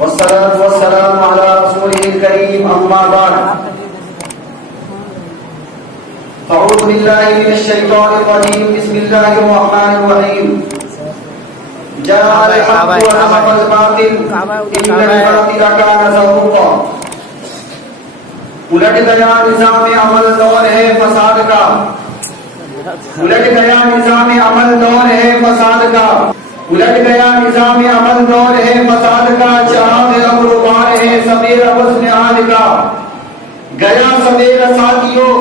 والصلاة والسلام على رسوله الكريم أما بعد أعوذ بالله من الشيطان الرجيم بسم الله الرحمن الرحيم جاء الحق وزهق الباطل إن الباطل كان زهوقا الٹ گیا نظام عمل دور ہے فساد کا الٹ گیا نظام عمل دور ہے فساد کا الٹ گیا نظام عمل دور ہے فساد کا چراغ ابر و بار ہے سبیرہ وزن آل کا گیا سبیرہ ساتھیوں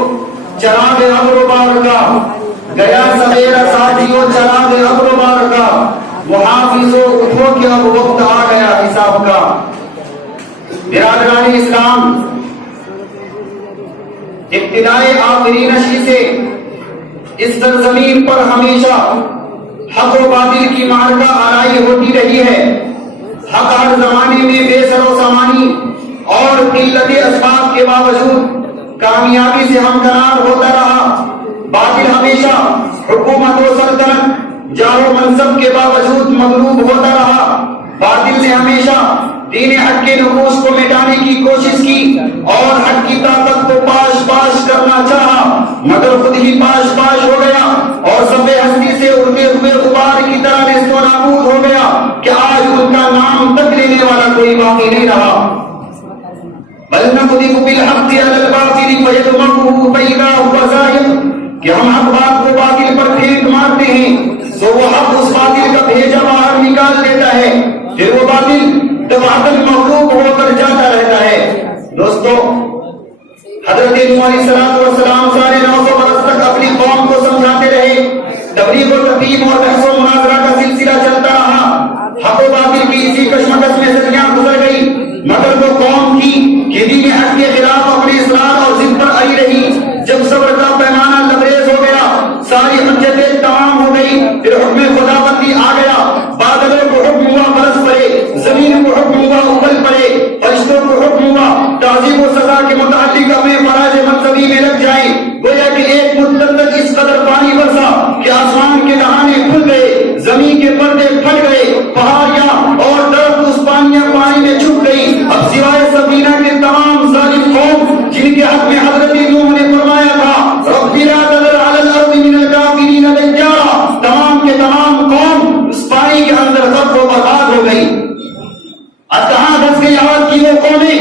چراغ ابر و بار کا گیا سبیرہ ساتھیوں چراغ ابر و بار کا محافظوں اٹھو کہ اب وقت آ گیا حساب کا برادران اسلام ابتدائے آخری نشی سے اس سرزمین پر ہمیشہ حق و باطل کی معرکہ آرائی ہوتی رہی ہے حق ہر زمانے میں بے سر و سامانی اور قلت اسباب کے باوجود کامیابی سے ہمکنار ہوتا رہا باطل ہمیشہ حکومت و سلطنت جار و منصب کے باوجود مغلوب ہوتا رہا باطل نے ہمیشہ دین حق کے نفوذ کو مٹانے کی کوشش کی اور حق کی طاقت کو پاش پاش کرنا چاہا مگر خود ہی پاش پاش ہو گیا اور سب ہستی سے اڑتے ہوئے غبار کی طرح نیست و نابود ہو گیا کہ آج ان کا نام تک لینے والا کوئی باقی نہیں رہا بل نقذف بالحق علی الباطل فیدمغه فإذا هو زاهق کہ ہم حق بات کو باطل پر پھینک مارتے ہیں تو وہ حق اس باطل کا بھیجا باہر نکال دیتا ہے پھر وہ باطل دباطل مغلوب ہو کر جاتا رہتا ہے دوستو حضرت نوح علیہ السلام سارے 900 برس تک اپنی قوم کو سمجھاتے رہے تبلیغ و تفہیم اور بحث و مناظرہ کا سلسلہ چلتا رہا حق و باطل کی اسی کشمکش میں صدیاں گزر گئی مگر وہ قوم کی کہ دین حق کے خلاف اپنے اصرار اور ضد پر اڑی رہی جب صبر کا پیمانہ لبریز ہو گیا ساری حجتیں تمام ہو گئی پھر حکم خداوندی آ گیا بادلوں کو حکم ہوا برس پڑے زمین کو حکم ہوا ابل پڑے فرشتوں کو حکم ہوا تعظیم و سزا کے متعلق اپنے فراز منصبی میں لگ جائیں گویا کہ ایک مدت تک اس قدر پانی برسا کہ آسمان کے دہانے کھل گئے زمین کے پردے پھٹ گئے پہاڑیاں اور درخت اس پانی میں چھپ گئی اب سوائے سفینہ کے تمام ظالم قوم جن کے حق میں حضرت نوح نے فرمایا تھا رب لا تذر علی الارض من الکافرین دیارا تمام کے تمام قوم اس پانی کے اندر غرق و برباد ہو گئی اب کہاں دھس گئی آج کی وہ قومیں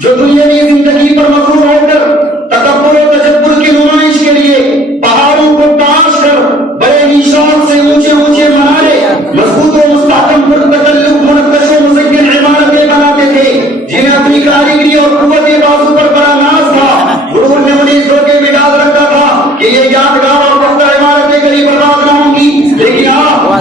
جو دنیاوی زندگی پر مغرور ہو کر تکبر و تجبر کی نمائش کے لیے پہاڑوں کو تاش کر بڑے نشان سے اونچے اونچے منارے مضبوط و مستحکم پرتکلف منقش و مزین عمارتیں بناتے تھے جنہیں اپنی کاریگری اور قوت بازو پر بڑا ناز تھا غرور نے انہیں اس دھوکے میں ڈال رکھا تھا کہ یہ یادگار اور پختہ عمارتیں کبھی برباد نہ ہوں گی لیکن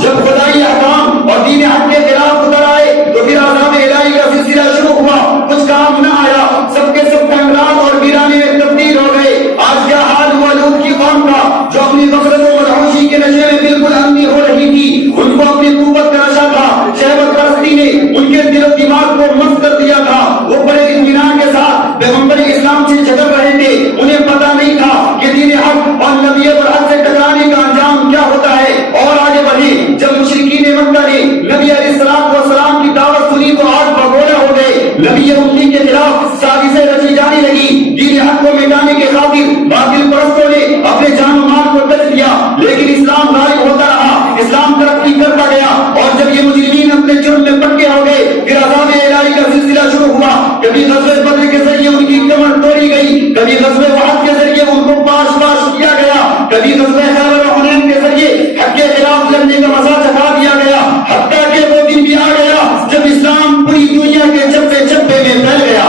جب خدائی احکام اور دین حق کے خلاف اتر آئے تو پھر عذاب الہی کا سلسلہ شروع ہوا کچھ کام نہ آیا سب کے سب کنگراٹ اور ویرانے میں تبدیل ہو گئے آج کیا حال ہوا لوط کی قوم کا جو اپنی غفلت و مدہوشی کے نشے میں بالکل اندھی ہو رہی تھی ان کو اپنی قوت کا نشہ تھا شہوت پرستی نے ان کے دل و دماغ کو مست کر دیا تھا وہ بڑے اطمینان کے ساتھ پیغمبر اسلام سے جھگڑ رہے تھے انہیں پتہ نہیں تھا کہ دین حق اور نبی برحق سے ٹکرانے کا انجام کیا ہوتا ہے اور آگے بڑھے جب مشرکین مکہ نے نبی علیہ السلام کی دعوت سنی تو آج بھگوڑے ہو گئے نبی امتی کے خلاف سازشیں رچی جانے لگی دین حق کو مٹانے کے خاطر باطل پرستوں نے اپنے جان و مال کو بیچ دیا لیکن اسلام غالب ہوتا رہا اسلام ترقی کرتا گیا اور جب یہ مجرمین اپنے جرم میں پکے ہو گئے پھر عذاب الہی کا سلسلہ شروع ہوا کبھی غزوہ بدر کے ذریعے ان کی کمر توڑی گئی کبھی غزوہ احد کے ذریعے ان کو پاش پاش کیا گیا کبھی غزوہ خیبر و حنین کے ذریعے حق کے خلاف لڑنے کا مزہ چکھا دیا گیا حتیٰ کہ وہ دن بھی آ گیا جب اسلام پوری دنیا کے چپے چپے میں پھیل گیا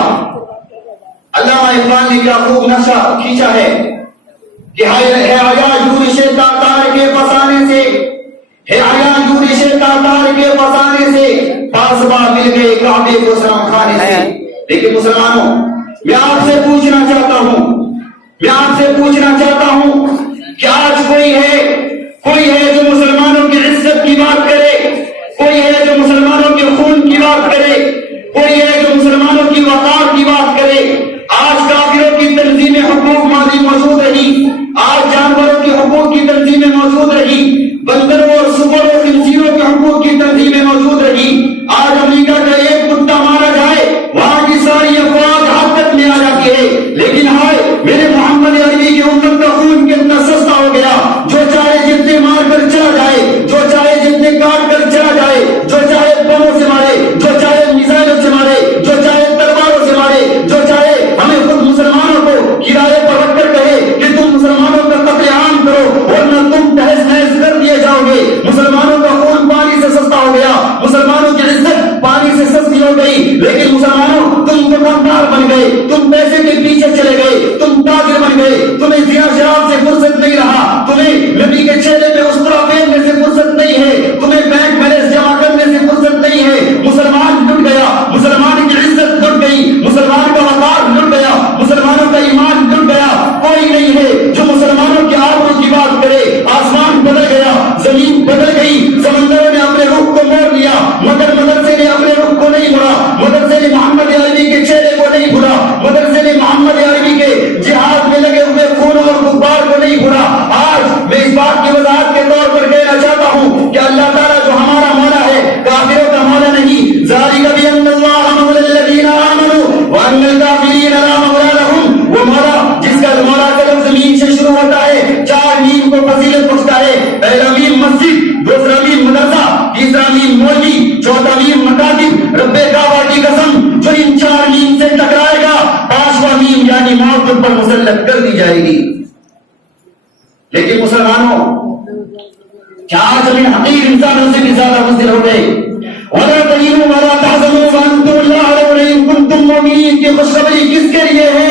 علامہ اقبال نے کیا خوب نقشہ کھینچا ہے کہ ہے آیا یورش تاتار کے فسانے سے ہے آیا یورش تاتار کے فسانے سے پاسبا مل گئے کعبے کو سلام کھانے سے لیکن مسلمانوں میں آپ سے پوچھنا چاہتا ہوں کہ آج کوئی ہے جو مسلمانوں کی عزت کی بات کرے کوئی ہے جو مسلمانوں کے خون کی بات کرے کوئی ہے جو مسلمانوں کی وقار کی بات کرے آج کافروں کی تنظیم حقوق ماضی موجود رہی آج جانوروں کی حقوق کی تنظیمیں موجود رہی بندروں اور سپروں اور خنزیروں کے حقوق کی تنظیمیں موجود رہی آج امریکہ کا ایک کتا مارا تم پر مسلط کر دی جائے گی. لیکن مسلمانوں کیا آج ہمیں حقیر انسانوں سے بھی زیادہ مضر ہو گئے؟ وَلَا تَهِنُوا وَلَا تَحْزَنُوا وَأَنْتُمُ الْأَعْلَوْنَ إِن كُنتُم مُّؤْمِنِينَ کی خوشخبری کس کے لیے ہے؟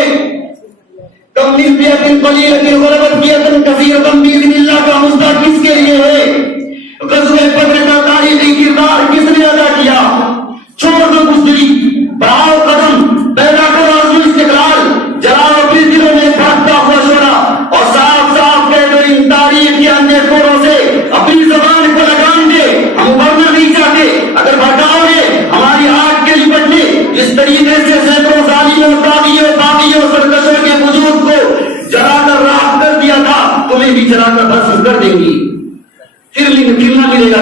کم من فِئَةٍ قَلِيلَةٍ غَلَبَتْ فِئَةً كَثِيرَةً بِإِذْنِ اللَّهِ کا مصداق کس کے لیے ہے؟ غزوہ بدر کا تاریخی کردار کس نے ادا کیا؟ چھوڑ دو بزدلی، بڑھاؤ قدم، پیدا کرو عزم استقلال، جلاؤ اپنے دلوں میں بھاگتا ہوا شعلہ اور صاف صاف کہہ دو ان تاریخ کے اندھے کوروں سے اپنی زبان کو لگام دے. ہم مرنا نہیں چاہتے، اگر بھٹکاؤ گے ہماری آگ کے لپٹ میں اس طریقے سے سینکڑوں ظالموں باغیوں سرکشوں کے وجود کو جلا کر راکھ کر دیا تھا، تمہیں بھی جلا کر بھسم کر دیں گی. پھر نہ ملے گا